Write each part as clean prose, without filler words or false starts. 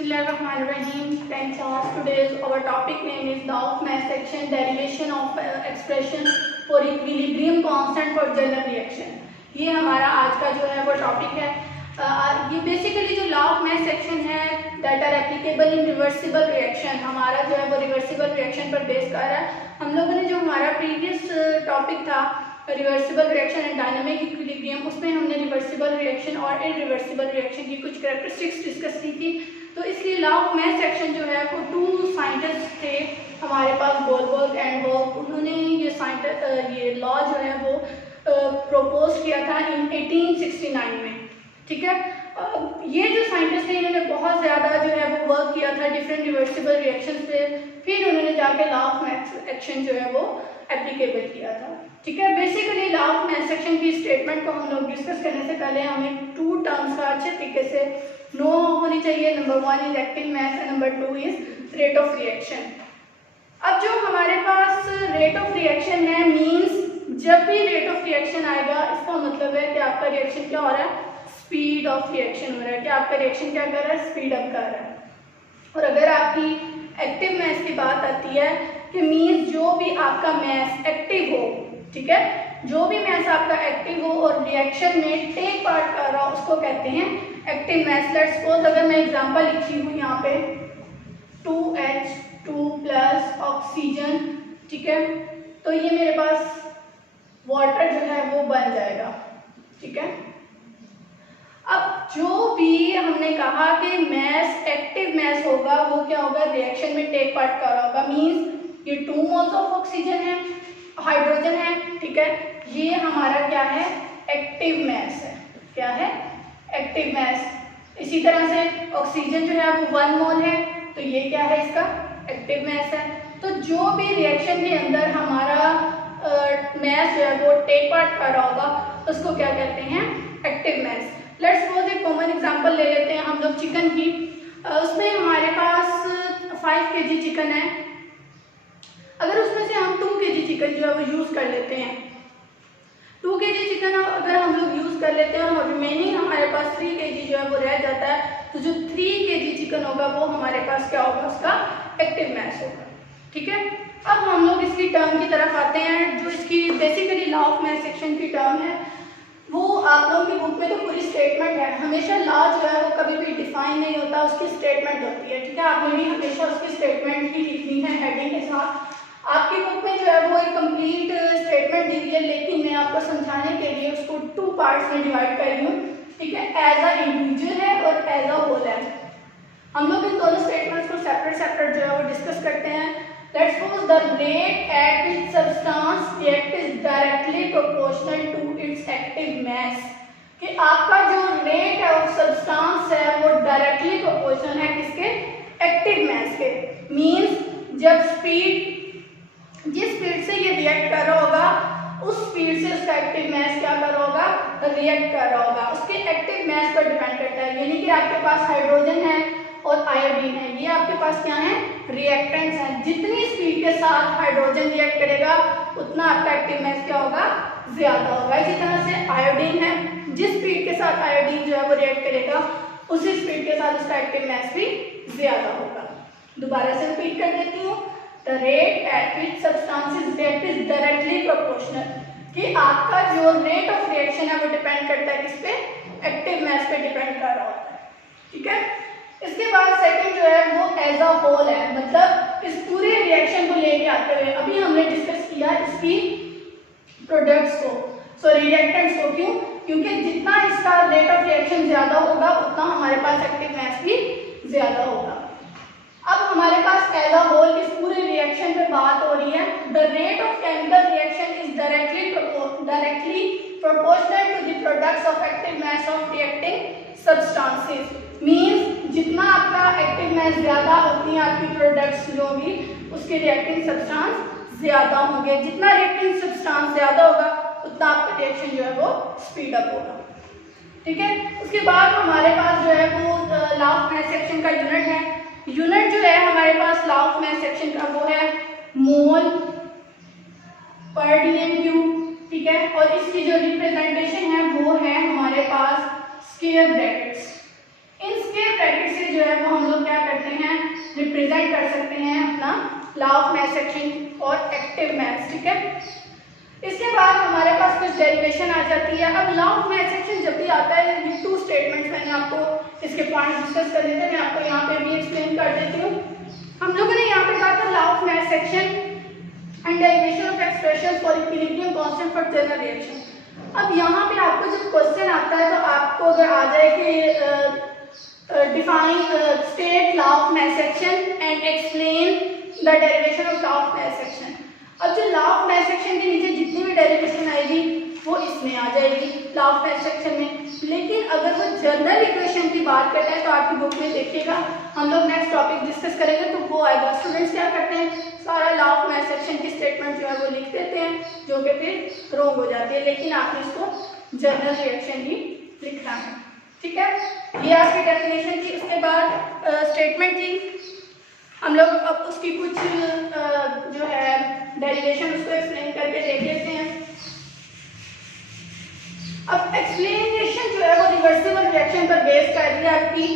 Bismillahirrahmanirrahim. 10th class. Today's our topic name is law of mass action, derivation of expression for equilibrium constant for general reaction. ये हमारा आज का जो है वो टॉपिक है. ये बेसिकली जो लॉ ऑफ मास एक्शन है that are applicable in reversible reaction, हमारा जो है वो रिवर्सिबल रिएक्शन पर बेस कर रहा है. हम लोगों ने जो हमारा प्रीवियस टॉपिक था reversible reaction and dynamic equilibrium, उसमें हमने रिवर्सिबल रिएक्शन और इरिवर्सिबल रिएक्शन की कुछ कैरेक्टरिस्टिक्स डिस्कस की थी. तो इसलिए लॉ ऑफ मास एक्शन जो है वो टू साइंटिस्ट थे हमारे पास, गोल्डबर्ग एंड बर्ग. उन्होंने ये लॉ जो है वो प्रपोज किया था इन 1869 में. ठीक है, ये जो साइंटिस्ट थे इन्होंने बहुत ज़्यादा जो है वो वर्क किया था डिफरेंट रिवर्सिबल रिएक्शंस पे. फिर उन्होंने जाके लॉ ऑफ मास एक्शन जो है वो एप्लीकेबल किया था. ठीक है, basically law of mass action की स्टेटमेंट को हम लोग डिस्कस करने से पहले हमें टू टर्म्स का अच्छे तरीके से नो होनी चाहिए. Number 1 is active mass and number 2 is rate of reaction. अब जो हमारे पास रेट ऑफ रिएक्शन है मींस जब भी रेट ऑफ रिएक्शन आएगा इसका मतलब है कि आपका रिएक्शन क्या हो रहा है, स्पीड ऑफ रिएक्शन हो रहा है, कि आपका रिएक्शन क्या कर रहा है, स्पीड अप कर रहा है. और अगर आपकी एक्टिव मास की बात आती है कि मींस जो भी आपका मास एक्टिव हो, ठीक है, जो भी मास आपका एक्टिव हो और रिएक्शन में टेक पार्ट कर रहा हो उसको कहते हैं एक्टिव मास. लेट्स सपोज अगर मैं एग्जांपल लिखती हूँ यहाँ पे 2H2 प्लस ऑक्सीजन, ठीक है, तो ये मेरे पास वाटर जो है वो बन जाएगा. ठीक है, अब जो भी हमने कहा कि मास एक्टिव मास होगा वो क्या होगा, रिएक्शन में टेक पार्ट कर रहा होगा. मींस ये 2 मोल्स ऑफ ऑक्सीजन है, हाइड्रोजन है, ठीक है, ये हमारा क्या है, एक्टिव मास है. क्या है, एक्टिव मास. इसी तरह से ऑक्सीजन जो है वो 1 मोल है, तो ये क्या है, इसका एक्टिव मास है. तो जो भी रिएक्शन के अंदर हमारा मास जो है वो टेक पार्ट कर रहा होगा उसको क्या कहते हैं, एक्टिव मास. लेट्स सपोज एक कॉमन एग्जांपल ले लेते हैं हम लोग चिकन की. उसमें हमारे पास 5 kg चिकन है. अगर उसमें से हम 2 kg चिकन जो है वो यूज़ कर लेते हैं, 2 kg चिकन अगर हम लोग यूज़ कर लेते हैं और रिमेनिंग हमारे पास 3 kg जो है वो रह जाता है, तो जो 3 kg चिकन होगा वो हमारे पास क्या होगा, उसका एक्टिव मास होगा. ठीक है, अब हम लोग इसकी टर्म की तरफ आते हैं. जो इसकी basically law of mass action की टर्म है वो आप लोगों की बुक में तो पूरी स्टेटमेंट है. हमेशा लॉ जो है वो कभी भी डिफाइन नहीं होता, उसकी स्टेटमेंट होती है. ठीक है, आपने भी हमेशा उसकी स्टेटमेंट ही लिखनी है हेडिंग के साथ. आपकी बुक में जो है वो एक कंप्लीट स्टेटमेंट दी हुई है, लेकिन मैं आपको समझाने के लिए उसको 2 पार्ट्स में डिवाइड कर रही हूँ. ठीक है, एज अ इंडिविजुअल है और एज अ होल है. हम लोग इन दोनों स्टेटमेंट्स को सेपरेट जो है वो डिस्कस करते हैं. Let's suppose the rate at which substance react is directly proportional to its active mass. कि आपका जो रेट है ऑफ सब्सटेंस है वो डायरेक्टली प्रोपोर्शनल है किसके, एक्टिव मास के. मींस जब जिस स्पीड से ये रिएक्ट कर रहा होगा उस स्पीड से उसका एक्टिव मास क्या कर रहा होगा, रिएक्ट कर रहा होगा. उसके एक्टिव मास पर डिपेंड करता है. यानी कि आपके पास हाइड्रोजन है और आयोडीन है, ये आपके पास क्या है, रिएक्टेंट्स हैं. जितनी स्पीड के साथ हाइड्रोजन रिएक्ट करेगा उतना आपका एक्टिव मास क्या होगा, ज्यादा होगा. इसी तरह से आयोडीन है, जिस स्पीड के साथ आयोडीन जो है वो रिएक्ट करेगा उसी स्पीड के साथ उसका एक्टिव मास भी ज्यादा होगा. दोबारा से रिपीट कर देती हूँ. The rate at which substances react is directly proportional. कि आपका जो रेट ऑफ रिएक्शन है वो डिपेंड करता है किस पे, एक्टिव मास पे डिपेंड कर रहा होता है. ठीक है, इसके बाद सेकंड जो है वो एज अ होल है. मतलब इस पूरे रिएक्शन को लेके आते हुए अभी हमने डिस्कस किया इसकी प्रोडक्ट्स को, सॉरी रिएक्टेंट्स को. क्यों, क्योंकि जितना इसका रेट ऑफ रिएक्शन ज्यादा होगा उतना हमारे पास एक्टिव मास भी ज्यादा होगा. अब हमारे पास एज अ होल इस पूरे रिएक्शन पे बात हो रही है. The rate of chemical reaction is directly proportional to the products of active mass of reacting substances. Means जितना आपका एक्टिव मास ज्यादा उतनी आपकी प्रोडक्ट्स जो भी उसके रिएक्टिंग सब्सटेंस ज्यादा होंगे. जितना रिएक्टिंग सब्सटेंस ज्यादा होगा उतना आपका रिएक्शन जो है वो स्पीड अप होगा. ठीक है, उसके बाद हमारे पास जो है वो लॉ ऑफ मास एक्शन का यूनिट है. यूनिट जो है हमारे पास लॉ ऑफ मास एक्शन का वो है मोल पर dm³. ठीक है, और इसकी जो रिप्रेजेंटेशन है वो है हमारे पास स्क्वायर ब्रैकेट्स. इन स्क्वायर ब्रैकेट से जो है वो हम लोग क्या रिप्रेजेंट कर सकते हैं अपना लॉ ऑफ मास एक्शन और एक्टिव मास। ठीक है, इसके बाद हमारे पास कुछ डेरिवेशन आ जाती है। अब लॉ ऑफ मास एक्शन जब भी आता है, ये टू स्टेटमेंट्स मैंने आपको इसके पॉइंट डिस्कस कर दिए थे, मैं आपको यहाँ पे भी एक्सप्लेन कर देती हूँ। हम लोगों ने यहाँ पे कहा था law of mass action and derivation of expression for equilibrium constant for general reaction. अब यहाँ पे आपको जब क्वेश्चन आता है तो आपको अगर आ जाए कि define state law of mass action and explain the derivation of law of mass action. अब जो लॉ ऑफ मास एक्शन के नीचे जितनी भी डेरिवेशन आएगी वो इसमें आ जाएगी लॉ ऑफ मास एक्शन में। लेकिन अगर वो जनरल इक्वेशन की बात करते हैं तो आपकी बुक में देखिएगा, हम लोग नेक्स्ट टॉपिक डिस्कस करेंगे तो वो आएगा। स्टूडेंट्स क्या करते हैं, सारा लॉ ऑफ मास एक्शन की स्टेटमेंट जो है वो लिख देते हैं, जो कि फिर रॉन्ग हो जाती है। लेकिन आपने इसको जनरल रिएक्शन ही लिखना है। ठीक है, ये आपकी डेफिनेशन थी। उसके बाद स्टेटमेंट थी, हम लोग अब उसकी कुछ जो है डेरिवेशन उसको एक्सप्लेन करके देख लेते हैं। अब एक्सप्लेनेशन जो है वो रिवर्सिबल रिएक्शन पर बेस कर रही है आपकी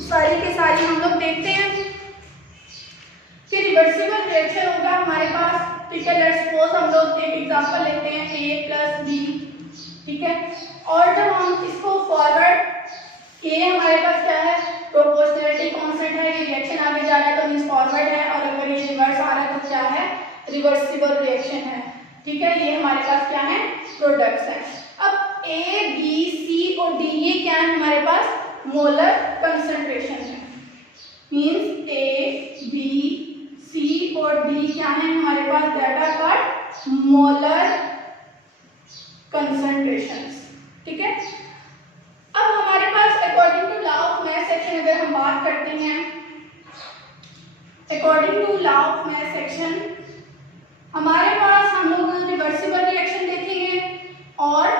सारी के सारी। हम लोग देखते हैं कि रिवर्सिबल रिएक्शन होगा हमारे पास। ठीक है, लेट्स सपोज हम लोग एक एग्जांपल लेते हैं a प्लस बी। ठीक है, और जब हम इसको फॉरवर्ड के हमारे पास क्या है, प्रोपोर्शनलिटी कांस्टेंट है, ये रिएक्शन आगे जा रहा है तो मींस फॉरवर्ड है, और अगर ये रिवर्स आ रहा है तो क्या है, रिवर्सिबल रिएक्शन है। ठीक है, ये हमारे पास क्या है, प्रोडक्ट्स है। अब ए बी सी और डी ये क्या है हमारे पास, मोलर कंसंट्रेशन है। मींस ए बी सी और डी क्या है हमारे पास, डेटा का मोलर कंसंट्रेशंस। ठीक है, अब हमारे पास according to law of mass action अगर हम बात करते हैं, according to law of mass action हमारे पास हम लोग रिवर्सिबल रिएक्शन देखेंगे और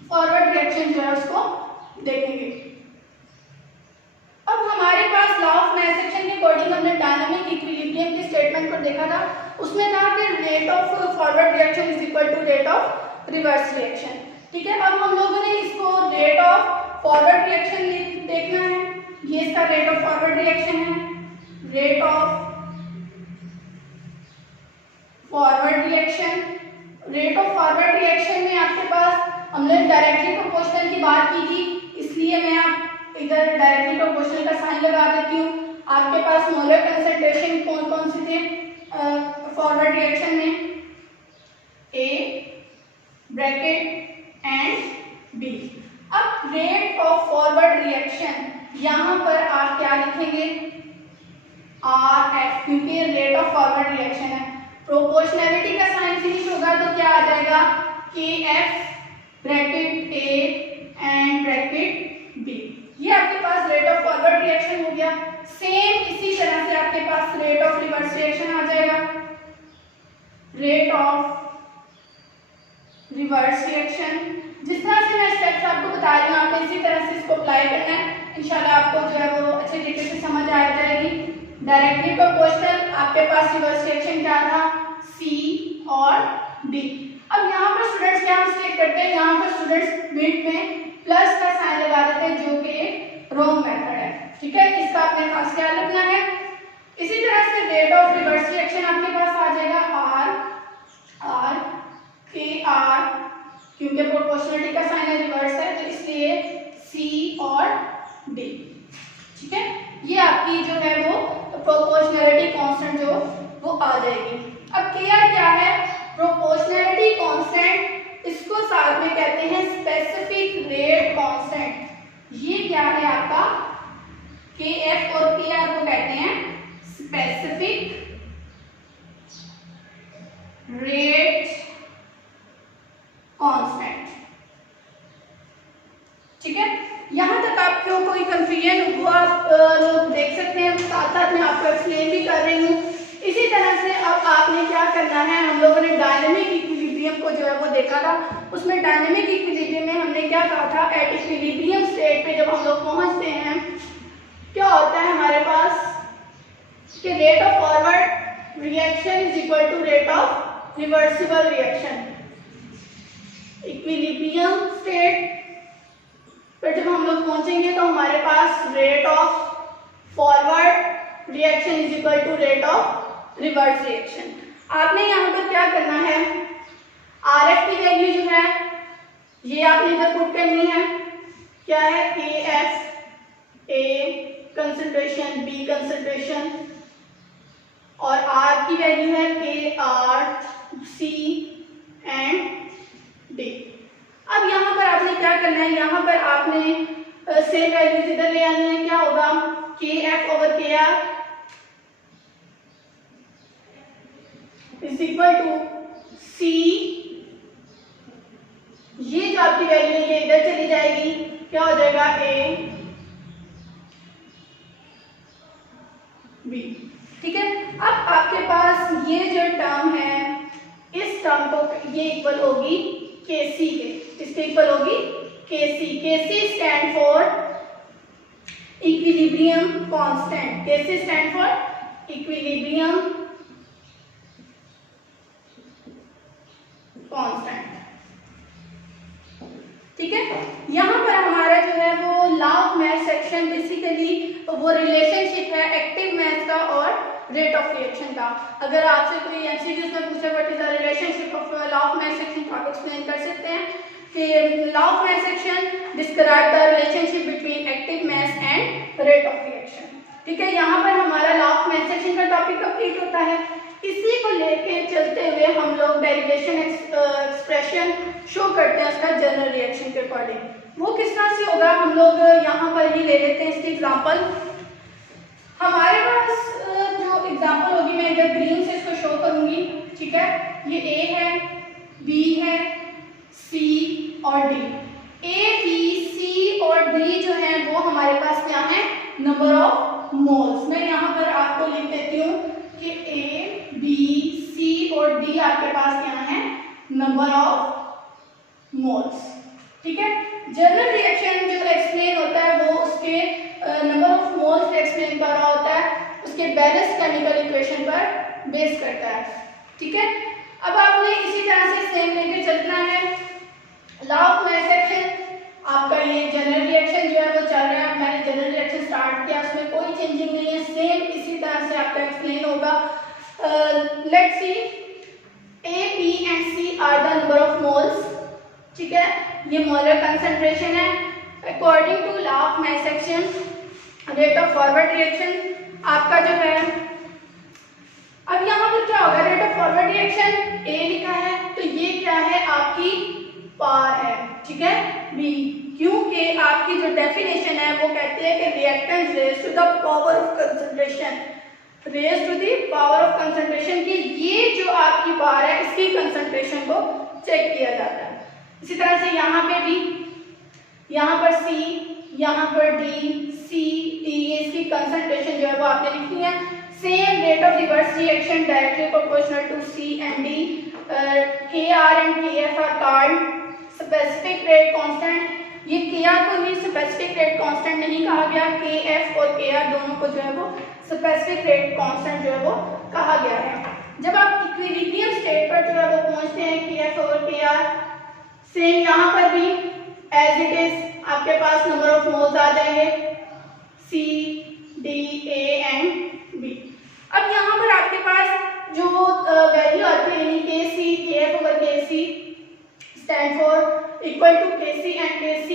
फॉरवर्ड रिएक्शन जो है उसको देखेंगे। अब हमारे पास लॉ ऑफ मास एक्शन के अकॉर्डिंग हमने डायनामिक इक्विलिब्रियम की स्टेटमेंट को देखा था। उसमें था कि rate of forward reaction is equal to rate of reverse reaction. ठीक है, अब हम लोगों ने इसको रेट ऑफ फॉरवर्ड रिएक्शन देखना है। ये इसका रेट ऑफ फॉरवर्ड रिएक्शन है, rate of forward reaction. Rate of forward reaction में आपके पास हमने डायरेक्टली प्रोपोर्शनल की बात की थी, इसलिए मैं आप इधर डायरेक्टली प्रोपोर्शनल का साइन लगा देती हूँ। आपके पास मोलर कंसंट्रेशन कौन कौन से थे फॉरवर्ड रिएक्शन में, ए ब्रैकेट एंड बी। अब रेट ऑफ फॉरवर्ड रिएक्शन यहाँ पर आप क्या लिखेंगे, आर एफ, क्योंकि रेट ऑफ फॉरवर्ड रिएक्शन है। प्रोपोर्शनैलिटी का साइन फिनिश होगा तो क्या आ जाएगा, K F bracket A and bracket B. ये आपके पास रेट ऑफ फॉरवर्ड रिएक्शन हो गया। सेम इसी तरह से आपके पास रेट ऑफ रिवर्स रिएक्शन आ जाएगा, रेट ऑफ रिवर्स रिएक्शन। जिस तरह से मैं स्टेप्स आपको बता रही हूँ आपको इसी तरह से इसको अप्लाई करना है, इंशाल्लाह आपको जो है वो अच्छे तरीके से समझ आ जाएगी। डायरेक्टली प्रोपोर्शनल आपके पास रिवर्स रिएक्शन क्या था, सी और डी। अब यहाँ पर स्टूडेंट्स क्या मिस्टेक करते हैं, यहाँ पर स्टूडेंट्स बीट में प्लस का साइन लगा देते हैं जो कि रॉन्ग मेथड है। ठीक है, इसका आपने खास ख्याल रखना है। इसी तरह से रेट ऑफ रिवर्स रिएक्शन आपके पास आ जाएगा आर के आर, क्योंकि प्रोपोर्शनलिटी का साइन है रिवर्स है तो इसलिए सी और डी। ठीक है, ये आपकी जो है वो प्रोपोर्शनलिटी कांस्टेंट जो वो आ जाएगी। अब के आर क्या है, प्रोपोर्शनलिटी कांस्टेंट, इसको साथ में कहते हैं स्पेसिफिक रेट कांस्टेंट। ये क्या है आपका, के एफ और के आर को कहते हैं स्पेसिफिक रेट कांस्टेंट। ठीक है, यहां तक आपको कोई कंफ्यूजन हुआ आप लोग देख सकते हैं, साथ साथ मैं आपको एक्सप्लेन भी कर रही हूँ। इसी तरह से अब आपने क्या करना है, हम लोगों ने डायनामिक इक्विलिब्रियम को जो है वो देखा था। उसमें डायनामिक इक्विलिब्रियम में हमने क्या कहा था, एट इक्विलिब्रियम स्टेट पे जब हम लोग पहुंचते हैं क्या होता है हमारे पास कि rate of forward reaction is equal to rate of reversible reaction. Equilibrium state पर जब हम लोग पहुंचेंगे तो हमारे पास rate of forward reaction is equal to rate of reverse reaction. आपने यहाँ पर क्या करना है, RF की वैल्यू जो है ये आपने इधर पुट करनी है, क्या है KF, A concentration, B concentration, और R की वैल्यू है KR, C एंड D। अब यहाँ पर आपने क्या करना है, यहाँ पर आपने सेम वैल्यूज इधर ले आनी है। क्या होगा, KF over KR is equal to C, ये जो आपकी वैल्यू है ये इधर चली जाएगी, क्या हो जाएगा A B। ठीक है, अब आपके पास ये जो टर्म है, इस टर्म को ये इक्वल होगी Kc के, इसके इक्वल होगी Kc। Kc stand for equilibrium constant, Kc stand for equilibrium constant. ठीक है, यहाँ पर हमारा जो है वो law of mass action, basically वो रिलेशनशिप है एक्टिव मास का और रेट ऑफ रिएक्शन का। अगर आपसे कोई एमसीक्यूज में पूछे what is the relationship of law of mass action, तो आप एक्सप्लेन कर सकते हैं कि law of mass action describe the relationship between active mass and rate of reaction. ठीक है, यहाँ पर हमारा लॉ ऑफ मास एक्शन का टॉपिक कंप्लीट होता है। इसी को लेके चलते हुए हम लोग डेरिवेशन एक्सप्रेशन शो करते हैं उसका जनरल रिएक्शन के अकॉर्डिंग। वो किस तरह से होगा, हम लोग यहाँ पर ही ले लेते हैं इसकी एग्जांपल। हमारे पास जो एग्जांपल होगी, मैं इधर ग्रीन से इसको शो करूंगी। ठीक है, ये A है, B है, C और D। A, B, C और D जो है वो हमारे पास क्या है, नंबर ऑफ मोल्स। मैं यहाँ पर आपको लिख देती हूँ कि A, B, C और D आपके पास क्या है, नंबर ऑफ मोल्स। ठीक है, जनरल रिएक्शन जो एक्सप्लेन होता है वो उसके नंबर ऑफ मोल्स पे एक्सप्लेन कर रहा होता है, उसके बैलेंस केमिकल इक्वेशन पर बेस करता है। ठीक है, अब आपने इसी तरह से सेम लेके चलना है। लॉ ऑफ मास एक्शन, आपका ये जनरल रिएक्शन जो है वो चल रहा है, मैंने जनरल रिएक्शन स्टार्ट किया, उसमें कोई चेंजिंग नहीं है, सेम इसी तरह से आपका एक्सप्लेन होगा। Let's see, A, B and C are the number of moles. ठीक है, ये मोलर कंसंट्रेशन है। According to law of mass action, rate of forward reaction आपका जो है, अब यहाँ पर क्या होगा, rate of forward reaction A लिखा है, तो ये क्या है, आपकी पावर है। ठीक है, B, क्योंकि आपकी जो डेफिनेशन है वो कहती है कि reactants raise to the power of concentration, raise to the power of concentration की ये जो आपकी पावर है इसकी कंसंट्रेशन को चेक किया जाता है। इसी तरह से यहाँ पे भी, यहाँ पर C, यहाँ पर D, C, D, ये इसकी कंसंट्रेशन जो है वो आपने लिखनी है। Same rate of reverse reaction directly proportional to C and D, KR and KF are called specific rate constant. ये KR को भी स्पेसिफिक रेट कांस्टेंट नहीं कहा गया, KF और KR दोनों को जो है वो स्पेसिफिक रेट कांस्टेंट जो है वो कहा गया है। जब आप इक्विलिब्रियम स्टेट पर जो है वो पहुंचते हैं, KF और KR, सेम यहाँ पर भी एज इट इज आपके पास नंबर ऑफ मोल्स आ जाएंगे, C, D, A and B। अब यहाँ पर आपके पास जो वैल्यू आती है, यानी KC, KF over KC stand for equal to KC and KC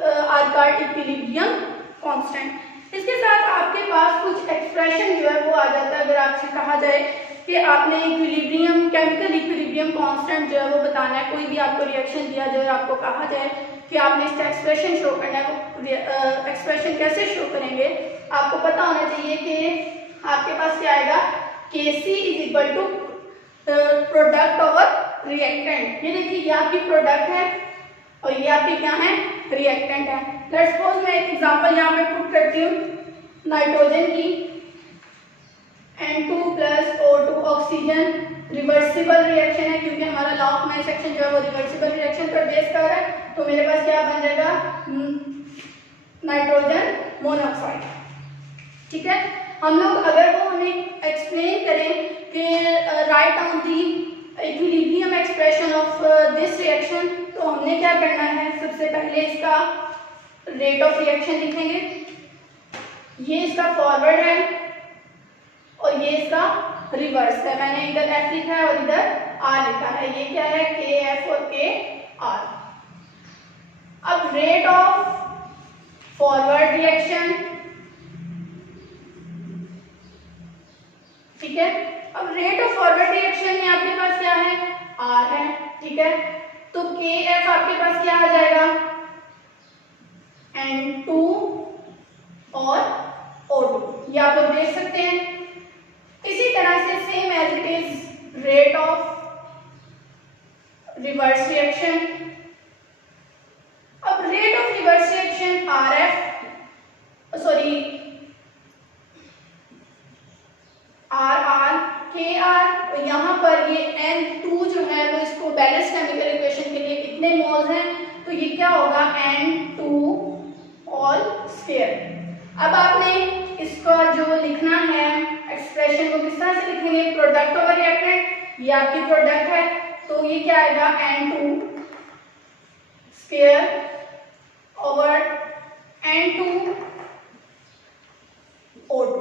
are called equilibrium constant. इसके साथ आपके पास कुछ एक्सप्रेशन जो है वो आ जाता है। अगर आपसे कहा जाए कि आपने इक्विलिब्रियम, केमिकल इक्विलिब्रियम कांस्टेंट जो है वो बताना है, कोई भी आपको रिएक्शन दिया जाए, आपको कहा जाए कि आपने इसका एक्सप्रेशन शो करना है, वो एक्सप्रेशन कैसे शो करेंगे, आपको पता होना चाहिए कि आपके पास क्या आएगा, Kc is equal to product over reactant. ये देखिए, ये आपकी प्रोडक्ट है और ये आपकी क्या है, रिएक्टेंट है। लेट्स सपोज मैं एक एग्जांपल यहाँ पे पुट करती हूँ, नाइट्रोजन की N2 plus O2 oxygen, reversible reaction है क्योंकि हमारा लॉ ऑफ मास एक्शन जो है वो रिवर्सिबल रिएक्शन पर बेस कर रहा है, तो मेरे पास क्या बन जाएगा, नाइट्रोजन मोनोऑक्साइड। ठीक है, हम लोग अगर वो हमें एक्सप्लेन करें कि write down the equilibrium expression of this reaction, तो हमने क्या करना है, सबसे पहले इसका रेट ऑफ रिएक्शन लिखेंगे। ये इसका फॉरवर्ड है और ये इसका रिवर्स है। मैंने इधर एफ लिखा है और इधर आर लिखा है। ये क्या है, के एफ और के आर। अब रेट ऑफ फॉरवर्ड रिएक्शन, ठीक है। अब रेट ऑफ फॉरवर्ड रिएक्शन में आपके पास क्या है, आर है, ठीक है। तो के एफ आपके पास क्या आ जाएगा, N2 और O2, ये आप लोग देख सकते हैं। इसी तरह से same as it is rate of reverse reaction. अब rate of reverse reaction R F, sorry R R के आर, यहाँ पर ये N2 जो है वो इसको बैलेंस केमिकल इक्वेशन के लिए कितने मोल्स हैं, तो ये क्या होगा N2 ऑल स्क्वायर। अब आपने इसका जो लिखना है एक्सप्रेशन को किस तरह से लिखेंगे, प्रोडक्ट ओवर रिएक्टेंट, ये आपकी प्रोडक्ट है, तो ये क्या आएगा N2 square over N2 O2,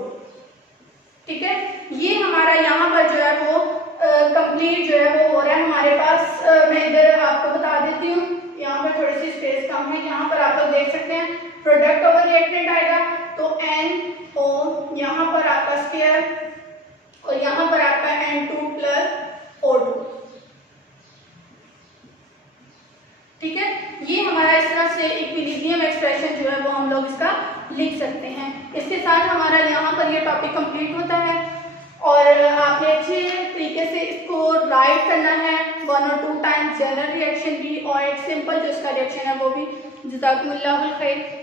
ठीक है। ये हमारा यहाँ पर जो है वो कंप्लीट जो है वो हो रहा है हमारे पास। मैं इधर आपको बता देती हूँ, यहाँ पर थोड़ी सी स्पेस कम है, यहाँ पर आप लोग देख सकते हैं प्रोडक्ट ओवर रिएक्टेंट आएगा, तो NO यहाँ पर आपका स्क्वायर और यहाँ पर आपका N2 प्लस O2, ठीक है। ये हमारा इस तरह से इक्विलिब्रियम एक्सप्रेशन जो है वो हम लोग इसका लिख सकते हैं। इसके साथ हमारा यहाँ पर ये टॉपिक कंप्लीट होता है और आपने अच्छे तरीके से इसको राइट करना है 1 और 2 टाइम्स, जनरल रिएक्शन भी और एक सिंपल जो इसका रिएक्शन है वो भी। जज़ाकुमुल्लाहुल खैर।